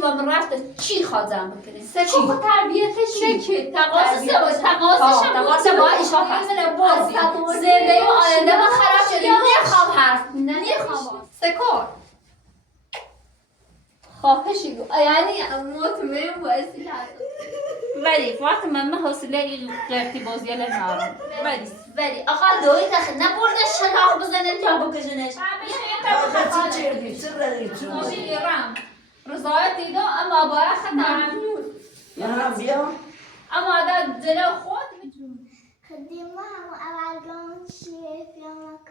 که با من رفته چی خواهدم بکنه؟ سکو خود تربیتش چه؟ تقاصش با ایشا هست زنده و آینده ما خراب شده نمیخوام حرف نمیخوام سکو خواهشی گو یعنی مطمئن بایستی ولی فاطمه من حوصله این قرتی بازی ندارم ولی آقا دوی تخت نبرده شلاق بزنه یا بکشنش آقا چه چردی؟ چه ردی؟ چه ماشین ایران رضایت دیدم اما باید خطر من هم بیام؟ اما دا جلو خود خدمة وأراجعون شيء في عمك.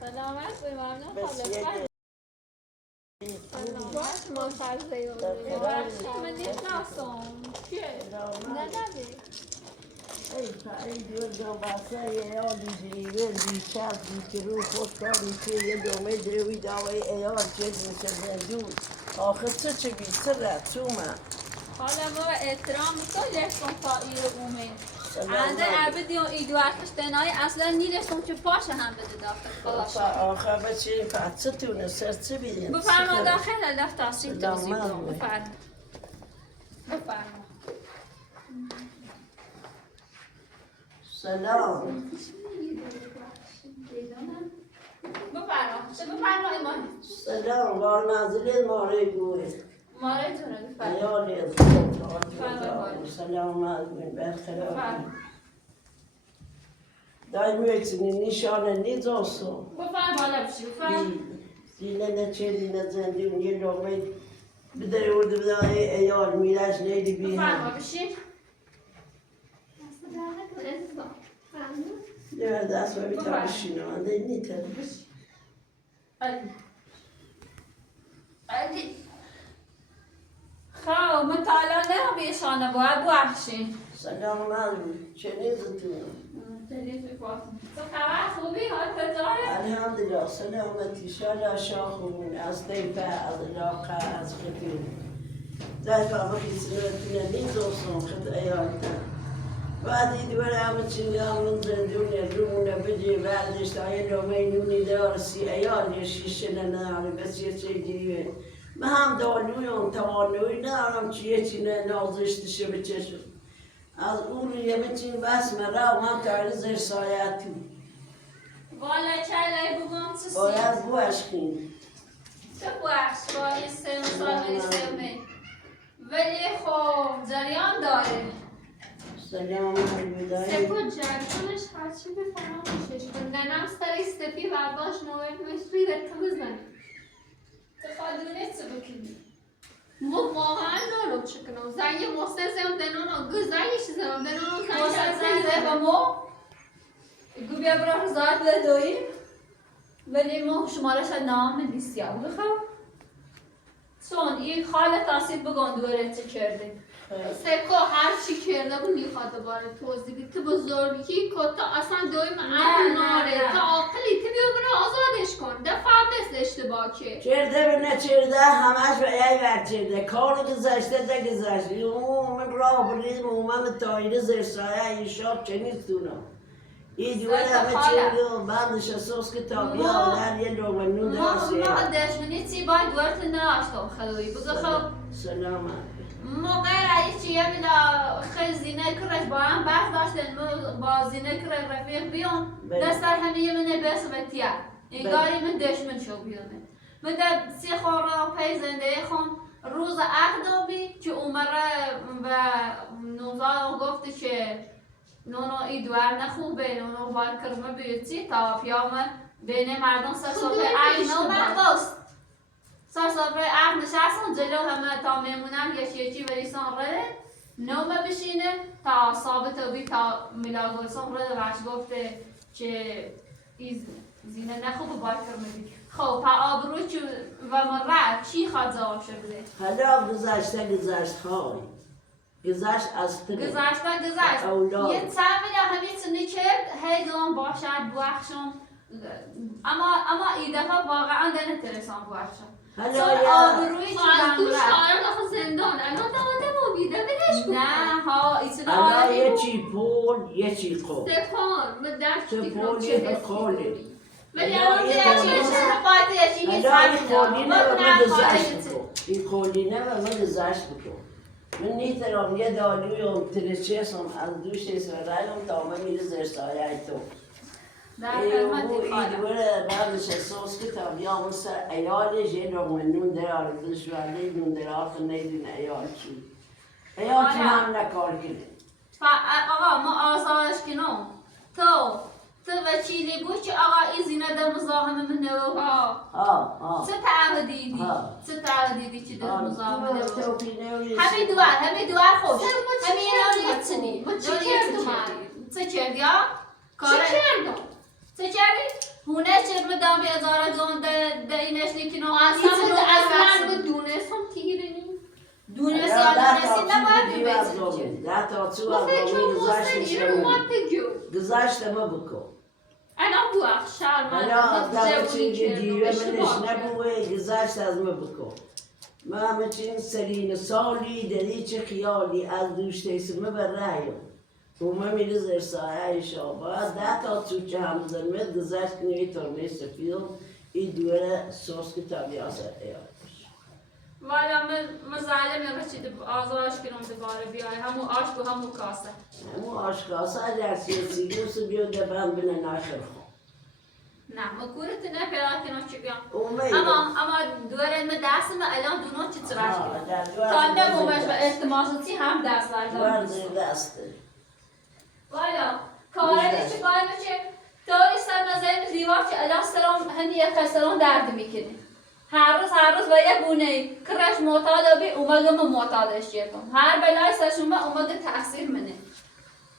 سلامت بمانم باش ما خرزه من نشناسم چیه؟ نداری؟ ای دیو جنباسه یه آدیجی وردی شب دی که رو خود کاری که یه دومه دروی داوی ایار جد میشه زندون آخه چه بی سره تومه حالا ما احترام تو لفتم تا ایر اومه عنده عبدی و ایدو ارخشتنای اصلا نیرفتم که پاشه هم بده داخل آخه بچه فعصه تونه سرچه بیدین بفرما داخل لفت تاصیل تو بزیدم بفرما سلام بفرما ایمان سلام بار منزلی ماره گوه ماره جونه بفرما ایالی از سلام علیکم بخیر دای میتونی نشانه نیزاسو بفرما بالا بشی بفرما زینه نچه دینه زندون یه لغمه بدهی ورده بدهی ایال میرش نیدی بفرما بیه بشی یه دست و بیتا بشینو انده نیتر علی خب من تا الان نه بیشانه باید بوحشین سلام علیکم چه نیزتون تو خبر خوبی حال کجایه؟ الحمدلله سلامتی شالا شاخون از دیفه از علاقه از خطور دیفه بخی سنتونه نیزوسون خط ایالتا بعدی دوباره همه چنگه همون زندونه رومونه بجی بردشت های لومه نونی دارسی ایال یه شیشه نداره بس یه چه دیوه من هم دالویم توانوی ندارم چیه چینه نازشتشه به چشم از اون یه بچین بس من را هم تاری زیر سایتی والا چله بگم چه باید بوش کنی چه بوش باید سه سال بری سه ولی خب جریان داره سلام علیکم سکو جرکنش هرچی بفرام میشه ننم سر استفی و باش نوید مشری رکه بزنی تخادونه چه بکنی؟ مو واقعا نولو چکنم زنگ محسن زیم دنونو گزنگش زیم دنونو محسن زنده و مو گو بیا برا رضایت بده دویم ولی ما شمارش نام نیستی هم بخواه چون این خال تاثیر بگن دوره چه کرده سکو هر چی کرده بود میخواد دوباره توضیح بدی تو بزرگی که تو اصلا دویم عقل ناره تو عاقلی تو بیا برو آزادش کن دفعه مثل اشتباه که چرده به نچرده همش به ای برچرده کارو گذاشته ده گذاشته من راه بریم من تایره زیر سایه این شاب چه نیستونم این دوره همه چرده بندش اساس کتابی آدر یه لومه نون درسته ما دشمنی چی باید دورت ناشتم خلوی بگو خب سلام علیکم موقع رئیس چیه بیدا خیلی زینه کرش با هم بحث داشتن با زینه کرش رفیق بیان دستر همه یه منه بس و تیا انگاری من دشمن شو بیانه من در سی خورا پی زنده خون روز عقد بی که عمره و نوزا گفت که نونو ای دوار نخوبه نونو باید کرمه بیتی تا پیامه بین مردم سر صبح عقد نو سر صبح عقد نشستن جلو همه تا میمونن یکی وریسان رده نومه بشینه تا ثابت و بی تا میلاگویسان رده وش گفته که زینه نخوبه باید کرمه بی خب پا آبرو و مرد چی خواد جواب شده؟ حالا گذاشته های گذشت از تنه گذشت اولاد. یه تعمیل همین کرد هیدون باشد بخشم اما این دفعه واقعا دنه ترسان بخشم حالا چون یا آبروی چی از دو بندره شهر داخل زندان الان داده مویده بدش کن نه ها ایتنا حالا یه چی پول یه چی قول سپان من درک سپان چه یه حسی قوله. داری. ولی حالا الان یه دیگه قوله. چه باید یکی نیست حالا این قولینه و من گذشت خارجت بکن این قولینه و من گذشت بکن من نیترم یه دالوی هم ترچیسم از دوش سرالم تا من میره زیر سایه تو در او خدمت این خالم دوره بعدش احساس کتاب یا مثل ایالش یه نوع نون در آردش و علی نون در آخر نیدین ایال چی ایال چی هم نکار کنه آقا ما آزادش کنم تو وکیلی بود که آقا این زینه در مزاحم من نو چه تعهدی دی چه تعهدی دی که در مزاحم نو همین دوار خوش همین الان متنی ما چی داری کردم چه کردی ها؟ چی کردم چه کردی؟ هونه چه مدام ازاره دون اینش لیکنو اصلا بدونستم تیرنی دونست یا دونستی نباید ببینید ده تا تو ما از فکر آمی محسن ایران ما تگو گذشت ما بکن الان بو اخشار من حالا در چی جوونی دیوه کردم منش نبوه گذشت از ما بکن ما همه چین سرین سالی دلی چه خیالی از دوش تیسمه بر رأیم و ما میره زیر سایه شابه ده تا تو که هم زلمت گذشت کنی ترمه سفیدم این دوره سوس که طبیعت ایال والا من ظالم رسید آزادش کنم دوباره بیای همو آش و همو کاسه همو آشکاسه اگر سیاسی گوس بیاد دبن بینه ناخر خون نه مکورت نه پیدا کنم چی بیام اومید اما دوره من دستم الان دونو چی تراش تا نمومش و احتماساتی هم دست دوار بردم زیر دسته والا کاره چی کار میشه داری سر نزایم دیوار که الان سرم هنی یک سرم درد میکنه هر روز و یک گونه کرش معتاد بی اومگم معتادش کردم هر بلای سرشون با اومگ تاثیر منه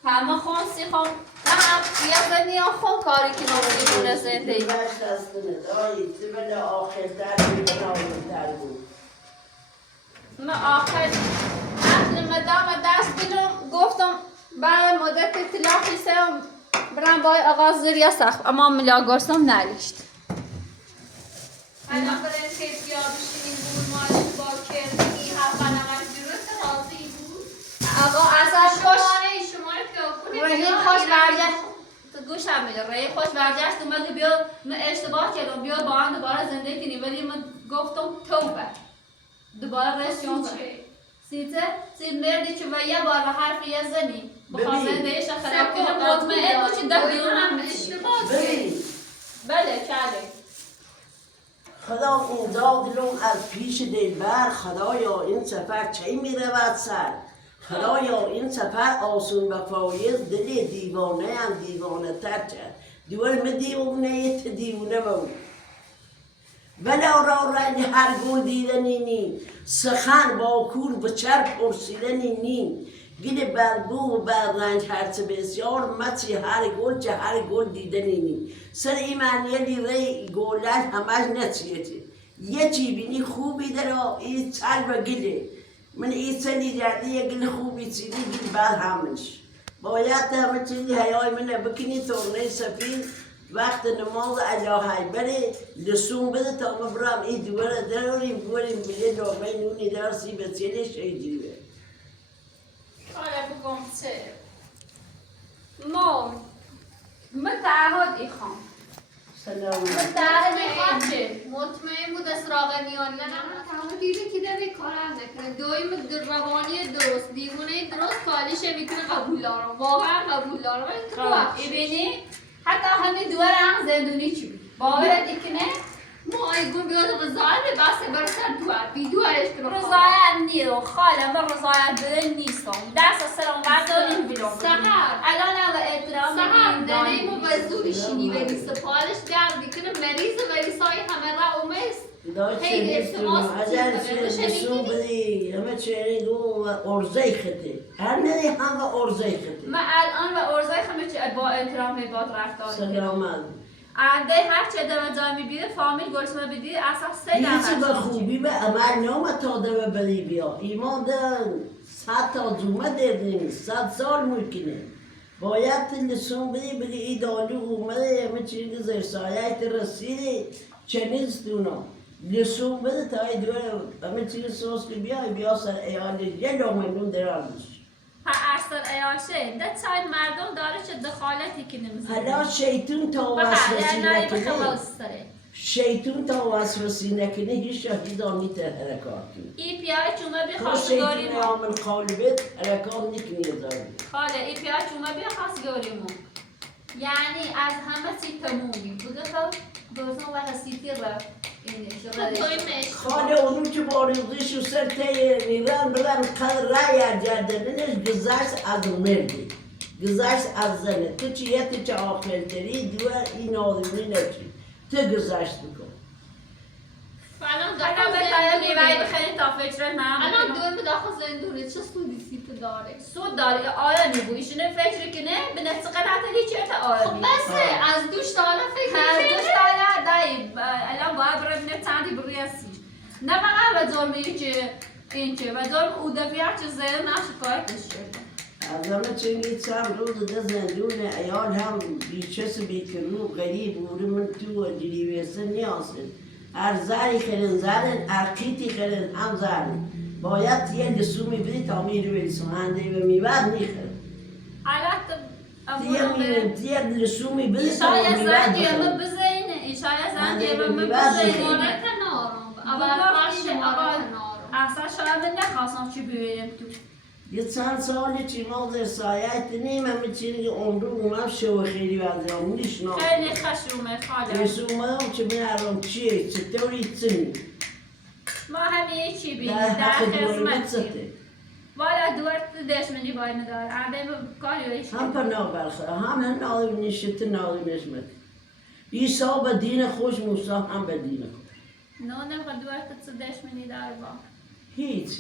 همه خون سی خون نه یک زنی خون کاری که نوری زنده ای باش دسته نداری تو بله آخر در بیدن آخر بود من آخر اصل مدام دست بیدم گفتم بعد مدت اطلاقی سرم برم بای آغاز زریا سخت اما ملا گرسم نلیشت الان برای که بیا بشینیم بود مالش با کردی هر قلمت جورت راضی بود آقا اصلا خوش شما رو رحیم خوش برگشت تو گوشم میده رحیم خوش برگشت اومد بیا من اشتباه کردم بیا با هم دوباره زندگی کنیم ولی من گفتم توبه دوباره رسیون سیته سید مردی که و یه بار و حرف یه زنی بخواه زندگیش خراب کنه مطمئن باشی ده بیون هم ببین بله کله خدا این دادلون از پیش دلبر خدایا این سفر چی میرود سر خدایا این سفر آسون و فایز دل دیوانه هم دیوانه تر کرد دوار من دیوانه تا دیوانه بود ولا را رنگ هر گل دیدنی نی سخن با کور به چرب پرسیدنی نی گل بربو و بر رنگ هرچه بسیار مچی هر گل چه هر گل دیدنی نی سر ایمانیلی ری گلن همش نچیتی یه چی بینی خوبی در این چل و گله من این سنی جردی یه گل خوبی چیدی گل بعد همش باید همه چیزی حیای منه بکنی تورنه سفید وقت نماز الهی بره لسون بده تا ما برام این دوره داریم بوریم بله لامه نونی دار سی بسیده شیدیوه آره بگم چه ما من تعهد ایخوام سلام من تعهد ایخوام چه مطمئن بود از راغنیان نه تمام دیده که داره کارم نکنه دویم روانی درست دیوونه درست کالیشه میکنه قبول دارم واقعا قبول دارم ولی تو بخش ببینی حتی همین دوره هم زندونی چی بود باورت ایکنه ما ایگون بیاد رضایت بسته برسر دوار بی دوارش کنم رضایت نیرو خاله من رضایت بدن نیستم دست سرم برداریم بیرون سهر الان هم احترام سهر دنیم و وزوری شینی ولی سپالش درد کنه مریض ولی سای همه را اومست هی افتماس اگر چه نسون بدی همه چه دو ارزای خطه هر ندی هم و ارزای خطه من الان و ارزای همه چی با احترام باد رفتار سلامت انده هر چه دم جا میبینه فامیل گرسنه بدی اصلا سه هیچی نفر به خوبی به عمل نامه تا دم بری بیا ایمان دن 100 تا زومه دردیم 100 سال ممکنه باید لسون بدی بگی ای دالو اومده همه چیز زیر سایت رسیده چنیز دونا لسون بده تا ای دوره همه چیز سوز که بیا سر ایالی یه لومنون درالش اصلا ایاشه ده چای مردم داره چه دخالتی که نمیزنه حالا شیطون تا وسوسی نکنه شیطون تا وسوسی نکنه هیچ شهید آمیت حرکات کنه ای پیای چومه بی تو خواستگاری شیطون مون عامل قالبت حرکات نکنه داری خاله ای پیای چومه بی خواستگاری مون یعنی از همه چی تمومی بگه خب دوزن و حسیتی را اینش خاله اونو که باریزش و سر تایی میرن بلن قدر رای جردنش گذشت از مردی گذشت از زنه تو چیه چه آخر تری دو این آدمی نچی تو گذشت بکن الان حتی داخل به تایی میوهی زندونه بخیری تا فکر من الان دوم داخل زندونه چه سودی سیت داره سود داره آیا میبویشونه فکر کنه به نفس قناعتلی چه تا آیا خب بسه از دوش تا حالا فکر از نکرده؟ دوست آیا دایی الان باید برای بینه چندی بریاسی نه فقط به ظلمی که این که و ظلم او دفیار چه زیده نشد کارتش شده از همه چنگی چند روز ده زندون ایال هم بیچس بیکرو غریب بوده من تو جریویسه نیاسه هر زری خیرن زرن هر قیتی خیرن هم زرن باید یه لسومی بدی تا میری بریسون هنده و میبر میخیرن حالا دیگه میرن دیگه لسومی بدی تا ایشای میبر زن دیمه بخیرن بزینه ایشای زن دیمه شماره بزینه کنارم اول فرش شماره کنارم اصلا شاید نخواستم چی ببینیم تو یه چند سالی چی ما در سایت نیم همه چیزی که عمرو اومم شو خیلی وزیام نیشنا خیلی خشومه خاله رسو اومدم که من الان چیه چطوری چنی ما همه چی بینیم در در حق دوری خدمت بچته والا دوار دشمنی باید نداره عده کاری ویش هم پناه برخواه هم ناظر نشته ناظر نشمت ایسا به دین خوش موسی هم به دین خوش نه نمیخواد دوار تو دشمنی داره با هیچ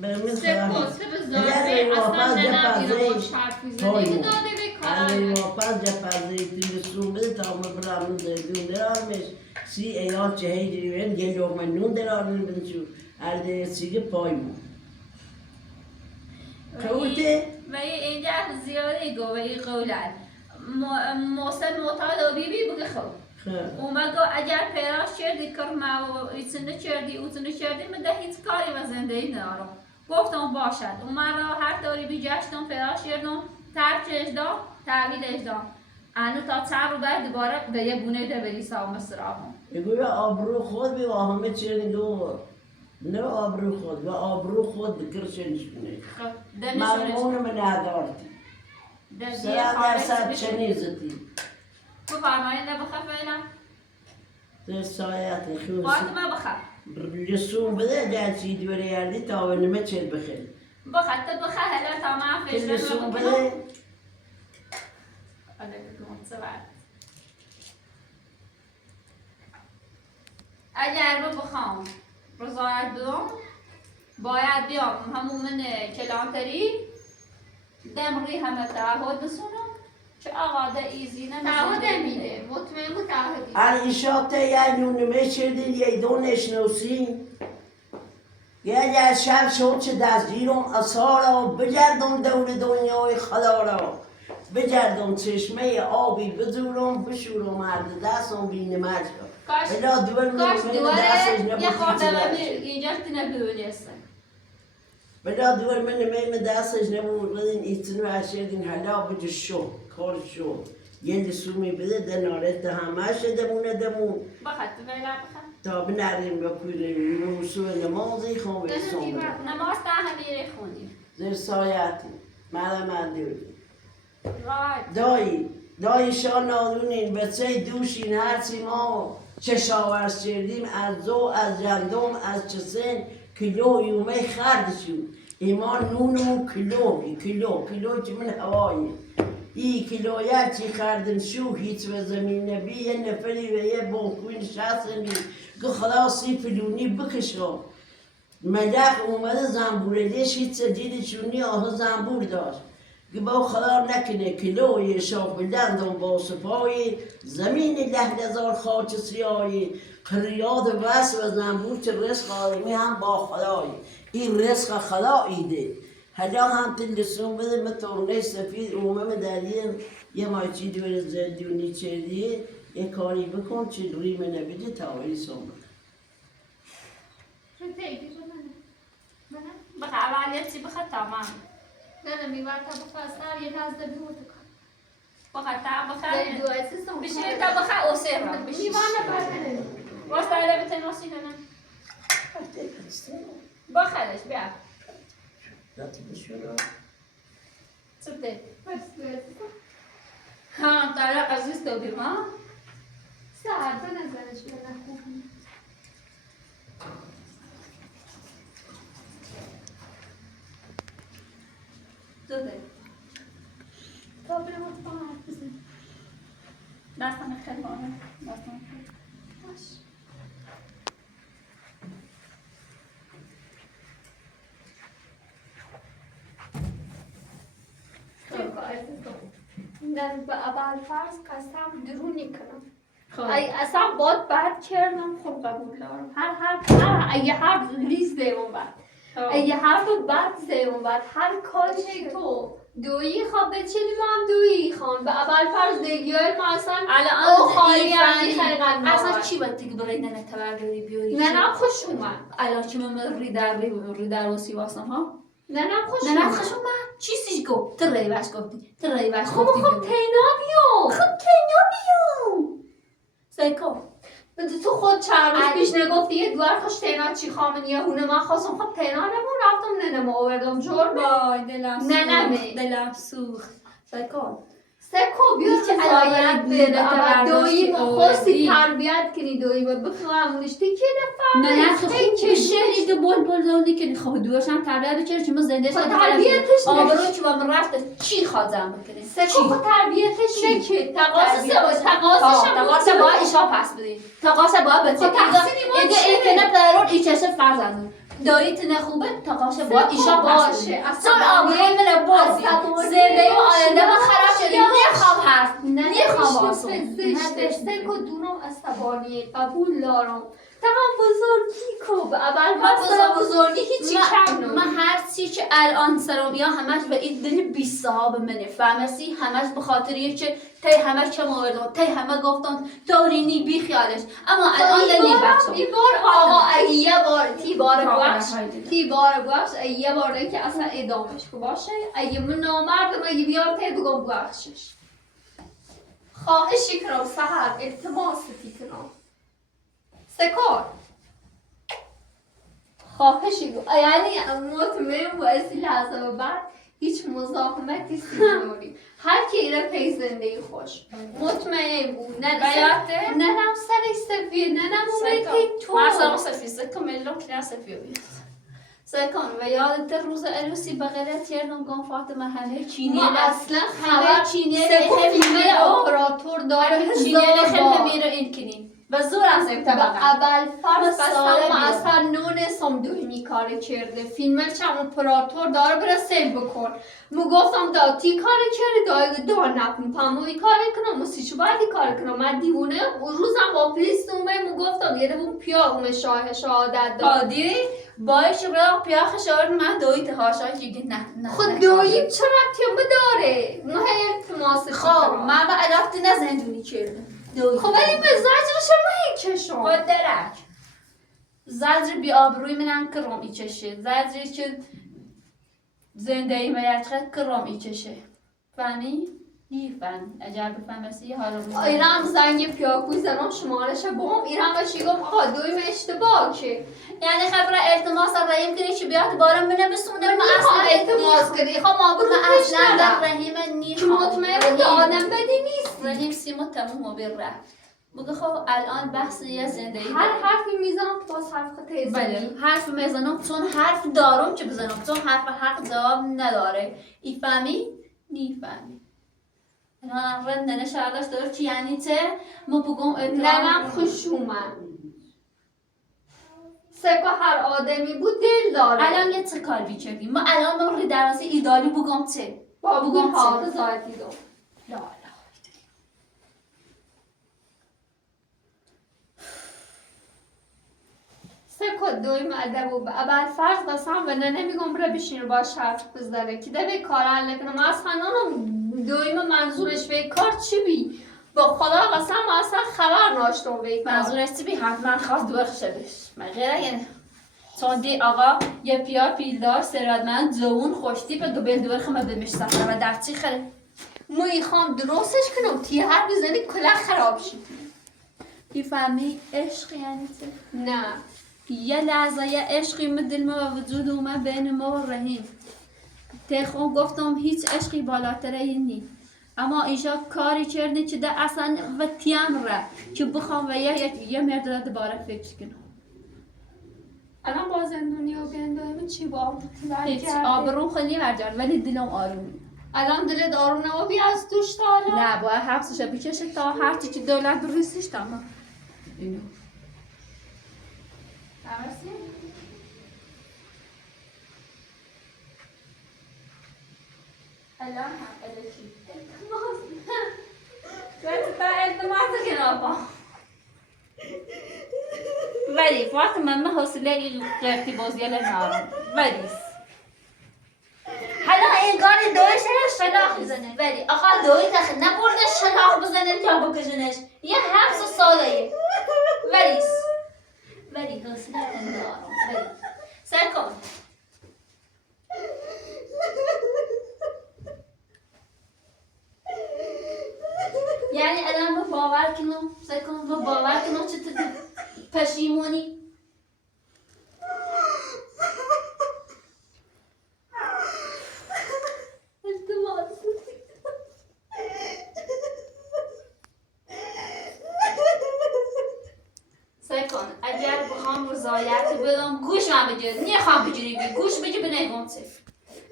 به من سپاس به زاره اصلا نمیره با شرط میزنه که داده به اگر کار واپس جپازه تیمسون بده تا ما برامون دردون درارمش سی ایال چه هیدری وین گل لومن نون درارمون بنشو ارده سیگه پایمون قولته و اینجا زیادی گو و این قولن موسم معتاد و بیبی بگه خوب اومد گو اگر پیراش کردی کرما و ایتنه کردی اوتنه کردی من ده هیچ کاری و زندگی ندارم گفتم باشد اومد را هر طوری بی جشتم پیراش کردم ترکش دام تحویلش دام انو تا چند رو بعد دوباره به یه بونه ده بری سام سراغم بگویا آبرو خود بی و همه چیزی دو نه آبرو خود و آبرو خود بکرشنش کنه ممنون من ندارتی سرا درصد چنیزتی تو فرمایی نبخه فعلا در سایت خیلی فاطمه بخه لسون بده جلسی دوری یردی تا و نمه چید بخیر بخه تو بخه هلا تمام که فشل لسون رو بده اگر بخوام رضایت بدم باید بیام همون من کلانتری دمری همه تعهد بسونم که آقا ده ایزی تعهد نمیده مطمئن بود تعهدی انشاء یعنی نمه چیدین یه دو نشنوسین یعنی از شب شد چه دستگیرم اصارا بگردم دور دنیای خدا را بگردم چشمه آبی بزورم بشورم هر دستم بینه مجا کاش بلا دور دواره یه خورده اینجا نبیولیسته بلا دور من دستش نمود بدین ایتنو هشیدین حالا بجه شو کار شو یه لسومی بده دنارت همه شدمونه دمون بخد تو بیلا بخد تا بنریم بکنیم موسو نمازی خواه بسون نماز تا همیره خونی زیر سایتی من دیوری رای دایی شان نادونین بچه دوشین هرچی ما چشاورز کردیم از زو از جندم از چسن کیلو یومه خردشون ایمان نونو کیلو که من هوایی ای کیلویه چی خردن شو هیچ و زمین نبی یه نفری و یه بانکوین شخصنی که خلاصی فلونی بکشم ملک اومده زنبوره لیش هیچ دیدشونی آها زنبور داشت که با خدا نکنه کلوی شاخ بلندم با سپایی زمین 10,000 خاک سیایی قریاد وصل و زنبور چه رزق آدمی هم با خدایی این رزق خدا ایده حالا هم تلسون بده متورنه سفید اومم داریم یه مایچی دور زدونی چردی یه کاری بکن چه دوری من نبیده تاوری سون بخ عملیاتی بخ تمام نه میوار تا بخواستم یه نزده بیموت کن بخ تا بخ دو اساس بشه تا بخ اوسر بشه میوار نبرده واسه علاوه تناسی نه بخلش بیا داتی بشورا سبته بس دو اساس ها طالع عزیز تو بیم ها ساعت به نظرش بیانه خوب زده تا برم با حرف بزن دستم خیلی مهمه دستم خیلی باش من به اول فرض قسم درونی کنم ای اصلا باد بد کردم خب قبول دارم اگه هر لیز دیمون بد اگه هر تو بد دیمون بد هر کاری تو دویی خواب بچینی ما هم دویی خان به اول فرض دیگیال ما اصلا او خالی هم میخوای اصلا چی باید دیگه برای ننه تبرداری بیاری نه خوش اومد الان چی من ری در وسی واسم ها نه خوش نه اومد خوش اومد چی سیش گفت ترایی باش گفتی ترایی باش خب گفتی خب تینا بیو خب کنیا بیو سیکو تو خود چند روز پیش نگفتی یه دوار خوش تینا چی خامن یه هونه من خواستم خب تینا نمون رفتم ننم آوردم جور وای دلم سوخت ننمه. دلم سوخت سیکو سکو بیا هیچ که علایت زایت بده بده دویی برداشتی مخواستی آوردی. تربیت کنی دویی و بفهمونش تی که نه دفعه نه خوب که شهری که بول زندگی کنی خب دوشم تربیت بچه چون زنده خب تربیتش آبرو چون من رفت چی خوادم بکنی سکو خب تربیتش نکه تقاسه با ایشا پس بدین تقاسه با بچه خب تقصیری ما ایگه چیه؟ اینکنه پرون ایچشه فرزندون داییت نخوبه تقاسه با ایشا پس باشه. بدین اصلا چون آبروی من بازی عصبانی زنده و آینده ما خراب شده یا نخوام حرف نخوام نمیشه پزشک سکو دونم عصبانیه قبول دارم تمام بزرگی کو به اول بزرگی هیچی کم من هر چی که الان سرم یا همش به این دل بی صاحب منه فهمسی همش به خاطر یه که تی همش چه موردن تی همه گفتن تورینی بی خیالش اما الان دلی بخشم یه بار آقا یه بار تی بار بخش یه بار که اصلا ادامش که باشه اگه من نامردم اگه بیار تی بگم بخشش خواهشی کنم سهر التماسی کنم سکار خواهشی کنم یعنی مطمئن و از این لحظه و بعد هیچ مزاحمتی سیدونی هر کی ایره پی زندگی خوش مطمئن بود نه بیاته؟ نه نم سر سفید نه نم اومدی تو مثلا سفید سکم ملو کنار سفید بیاد سکن و یادت روز عروسی به غلط کردم گم فاطمه همه چینی ما اصلا همه خبر چینی سکو فیلم او اپراتور داره چینی خیلی میره این کنین و زور از این طبقه اول فرض ما بس ساله ما بیاد. اصلا نونستم دویمی کاری کرده فیلمش هم اپراتور داره بره سیب بکن مو گفتم دا تی کاری کرده دا نکن پاموی کاری کنم موسیشو باید کاری کنم من دیوونه اون روزم با پلیس دومه مو گفتم یه اون پیا اون شهادت داد آدی باش رو پیاخ شاور من دویت هاشای دیگه نه خود دوییم چرا تیم داره ما التماس خب من با علاقه نه زندونی کردم خب ولی مزاجش شما کشم خود درک زجر بی آبروی من کرم ایچشه زجری که زندگی میاد کرم ایچشه فهمی؟ نیفهم اگر بفهمسی حالا رو ایران زنگ پیاکوی زنم شمارش بوم ایران باشی گم آقا دویم اشتباه که یعنی خبر التماس رحیم کنی که بیاد بارم بینه بسونه من اصلا التماس کردی خب ما برو اصلا در رحیم که نیخوام مطمئن بود آدم بدی نیست رحیم سیمو تموم و بیر رفت بگه خب الان بحث یه زندگی هر حرفی میزنم باز حرف تیز بله حرف میزنم چون حرف دارم که بزنم چون حرف حق جواب نداره ای فهمی؟ نی فهمی الان رد ننه شهرداش داره چی یعنی چه؟ ما بگم ننم خوش اومد سکو هر آدمی بود دل داره الان یه چه کار بیچردیم ما الان ما رو دراسه ایدالی بگم چه؟ با بگم بگم چه؟ حافظاتی دو لا لا سکو دویم ادب و اول فرض قسم و نمیگم برای بشین باش حرف بزنه که ده به کار حل کنم اصلا دویم منظورش به کار چی بی؟ با خدا قسم اصلا خبر ناشتم به کار منظورش چی بی؟ حتما خواست دور خشبش مگه یعنی چون دی آقا یه پیا پیلدار سرادمند جوون خوشتی به دو دور خمه بمش سفر و در چی خره؟ میخوام درستش کنم تی هر بزنی کلا خراب شد میفهمی عشق یعنی چه؟ نه یه لحظه یه عشقی دل ما و وجود اومد بین ما و رحیم تخون گفتم هیچ عشقی بالاتره این نی اما اینجا کاری کرده که ده اصلا و تیم ره که بخوام و یه مرد دوباره فکر کنم الان با زندونی و بیندویم چی با هیچ آبروم خیلی برجرد ولی دلم آرومی الان دلت آروم نمو از دوش تا حالا نه باید حبسش بکشه تا هرچی که دولت بریسش تمام اینو الان هم الکی التماس کنابا ولی فاطمه من حوصله این قرتی بازی نارم ولی حالا انگار دویش شلاق بزنه ولی آقا دوی تخت نبرده شلاق بزنه یا بکشنش یه حبس ساله ولی حوصله ندارم ولی سر کن یعنی الان باور کنم سر کن باور کنم چه پشیمونی سکن اگر بخوام رضایت بدم گوش من بگیر نخوام بگیری بی گوش بگی به نگم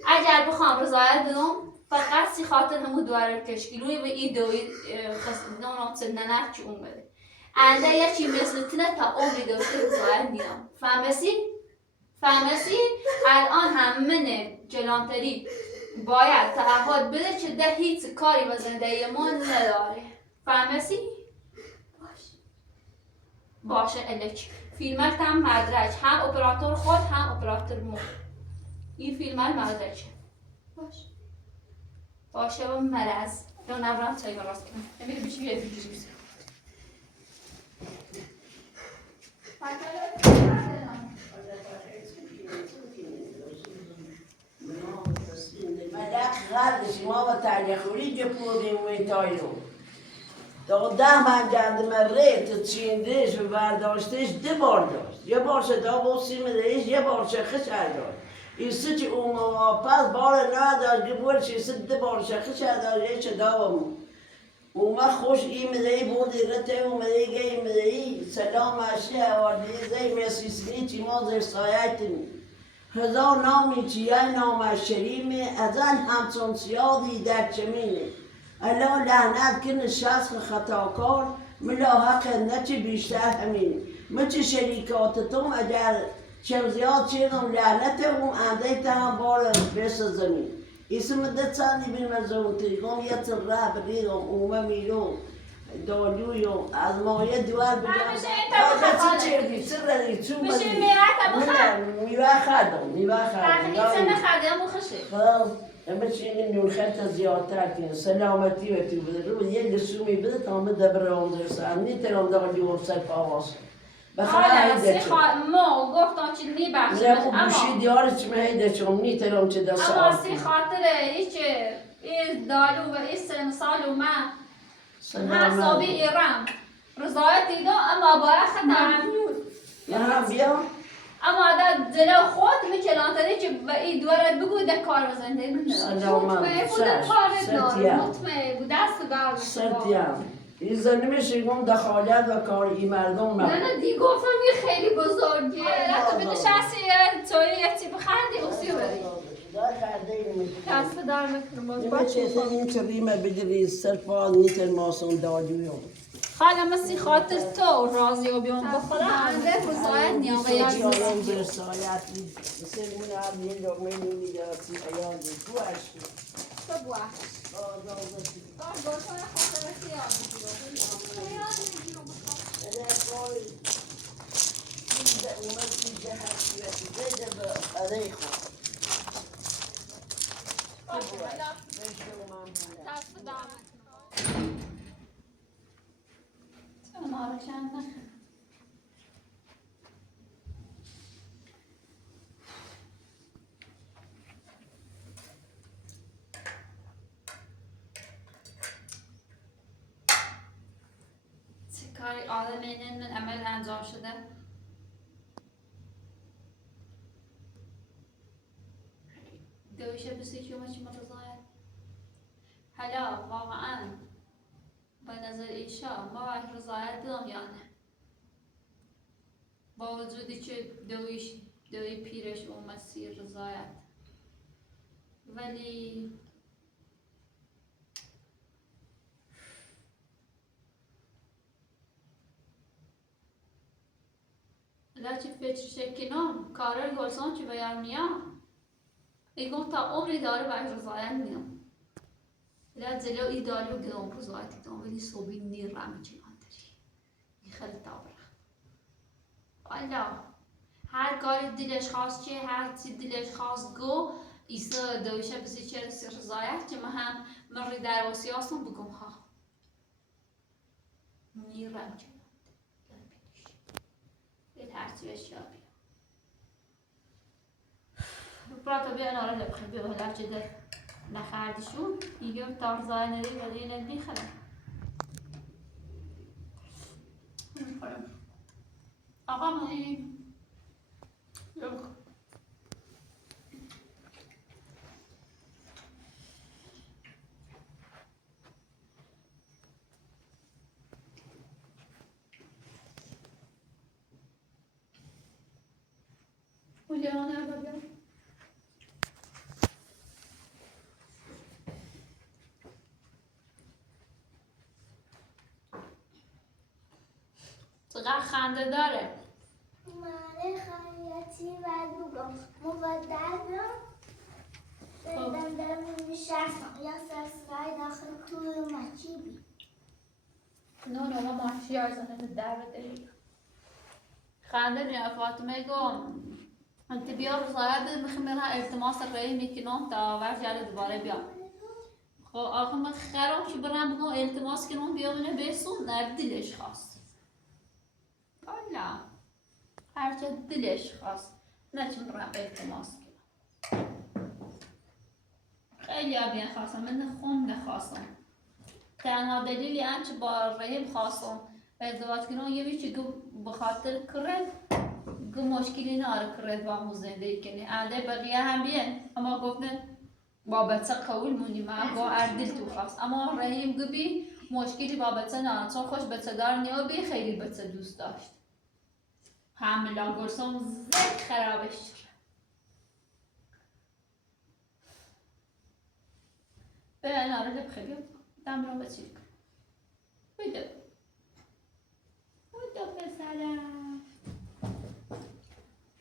اگر بخوام رضایت بدم فقط سی خاطر همون دواره کشکیلوی و ای دوی نونات ننر که اون بده انده یکی مثل تنه تا عمری داشته رضایت دیدم فهمسی؟ الان هم من جلانتری باید تعهد بده که ده هیچ کاری به زندگی من نداره فهمسی؟ باشه الک فیلمت هم مدرک هم اپراتور خود هم اپراتور مو این فیلمت مدرکه باشه و مرز یا نبرم چای راست کنم نمیده بیشی یه فیلم بیزه ملک غردش ما و تلیخوری که پودیم میتایلو تا 10 منجند مره تا چیندش و برداشتش 2 بار داشت یه بار شده با سیمدهش یه بار شخص داشت ایسه که اون پس بار نداشت گبور چه ایسه 2 بار شخص داشت یه چه داوامون اومد خوش ایمدهی بود رته اومدهی گه ایمدهی سلام اشته آوردهی زی مسیسنی چی ما زیر سایتیم 1000 نامی چیه نام شریمه ازن همچون سیادی در چمینه الا لعنت که نشست خطاکار ملا حق نچه بیشتر همینه مچه شریکاتتون اگر چم زیاد چیدم لعنت اون انده تهم بار بس زمین اسم ده چندی بین مزون تیگم یه تر ره بگیرم اومه میرم دالویم از مایه دوار بگم آجا چی چردی چه ردی چون بدی میوه خردم این خردم بخشه اما چیزی نون خرت زیادتر کنه سلامتی و تو بده رو یه لسومی بده تا من دبر آموزش سرم نیترم دالی و سر پاواس حالا ما گفتم چی میبخشیم اما بوشی دیاره چی مهیده چون نیترم چه دست اما سی خاطره ایچه این دالو و این سنسال و من حسابی ایران رضایت دیدم اما باید خطر من بیا اما در دل خود میکلانتری که به این دوارت بگو ده کار بزنده مطمئن بود کارت داره مطمئن بود دست بر سرتیم این زنی میشه گم دخالت و کار ای مردم نه دی گفتم یه خیلی بزرگه تو بنشستی توی یه چی بخندی اصیو بری دست در نکنم باز این که ریمه بگیری سرپاد نیتر ماسون دادیویم خاله مسی خاطر تو راضی و بیان بخورا انده رضایت نیام و یکی سایت در سایت سرمون هم یه لغمه نونی دارتی ایان دی تو عشقی تو بوش باشه خاطر سیاه بگیرم اومد اینجا حسیتی زده به خده خود بشه ممنونه دست دامت ما رو چند نخیر چه کاری آدم اینه من عمل انجام شده دویشه بسی که اومد چی متظاهر حالا واقعا به نظر ایشا ما باید رضایت بدم یا نه با وجودی که دوی پیرش اومد سیر رضایت ولی لچه فکر شکنم کارر گلسان که بیار نیا ایگون تا عمری داره باید رضایت نیم لا جلو ایدالو گدام رضایت دام ولی صوبی نیر رمی چنان داری این خیلی تابره والا هر کاری دلش خواست چه هر چی دلش خواست گو ایسا دویشه بسی چه رضایت که من هم من ری در واسی آسان بگم ها نیر رمی چنان دل هرچی بهش یاد بیا برای بیا ناره لبخی بیا هلا چه در نخردشون ایگه تار زای ندی و دیلت بیخرم آقا مهیم Juliana, bebé. چقدر خنده داره ماره خیاطی و دوگم مفددم بدم در میشستم یا سرسرای داخل کوی مچیبی نه ما ماشی های زنه در بدهی خنده نیا فاطمه گم انت بیا رضایت بده میخوام برم التماس رأی میکنم تا ورجال دوباره بیام خب آخه من خراب شو برم بگم التماس کنم بیا منه بیسون نه دلش خواست والا هرچه دلش خواست نه چون برم التماس کنم خیلی آبین خواستم من خون نخواستم تنها دلیلی آنچه با رحیم خواستم ازدواج کنم یه بیچی که بخاطر کرد که مشکلی ناره کرد با همون زندگی کنی عده بقیه هم بیان اما گفتن با بچه قول مونی ما با اردل تو خواست اما رحیم گبی مشکلی با بچه ناره چون خوش بچه دار نیا بی خیلی بچه دوست داشت حملا گرسم زد خرابش شد به ناره لب خیلی دم را بچی کن بده پسرم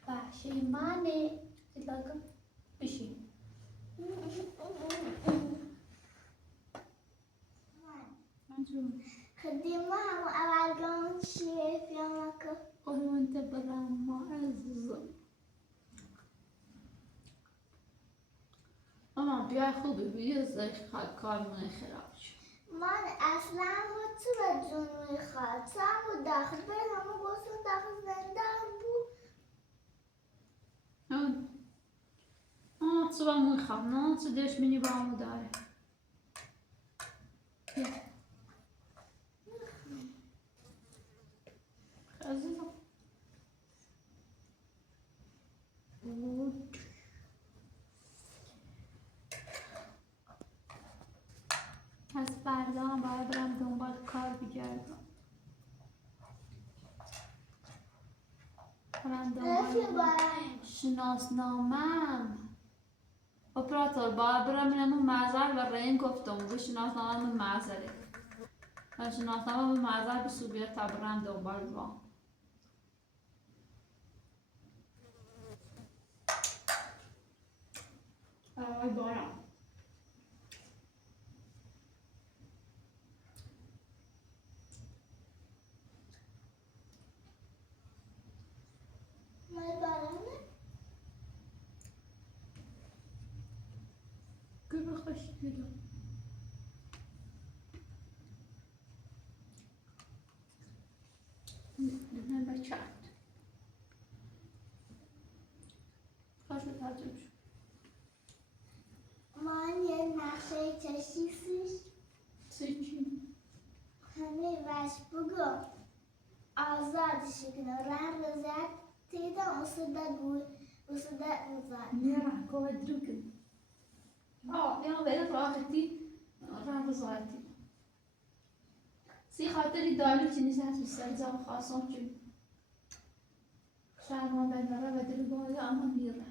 پشیمانه بگم بشین خدمه هم اول گام چیه فیامکو قربونت برم ما عزیزم اما بیای خوبی بیا زی کارمون خراب شد من اصلا با تو به جون میخواد تو هم داخل برد همه باسون داخل زنده هم بود تو با موی خواب نه تو دشمنی با همو داره بیا عزیزم از فردا هم باید برم دنبال کار بگردم برم دنبال شناسنامم اپراتور باید برم اینم معذر و رین گفتم و شناسنامم معذره و شناسنامم معذر به سوبیت تا برم دنبال با آی بارم خوش دیدم. نه بچه خوش ترجمه شد. من یه نقشه کشیسیش چی؟ همه وش بگو آزادش کنه رنگ رزد تیدا اصدا گوی اصدا رزد نه کوه دروکن. یا باید راحتی رزاتی. سی خاطری داری چی نیست هست بسیار زمان خواستم چی. شرمان بندره و دلگاه اما میره.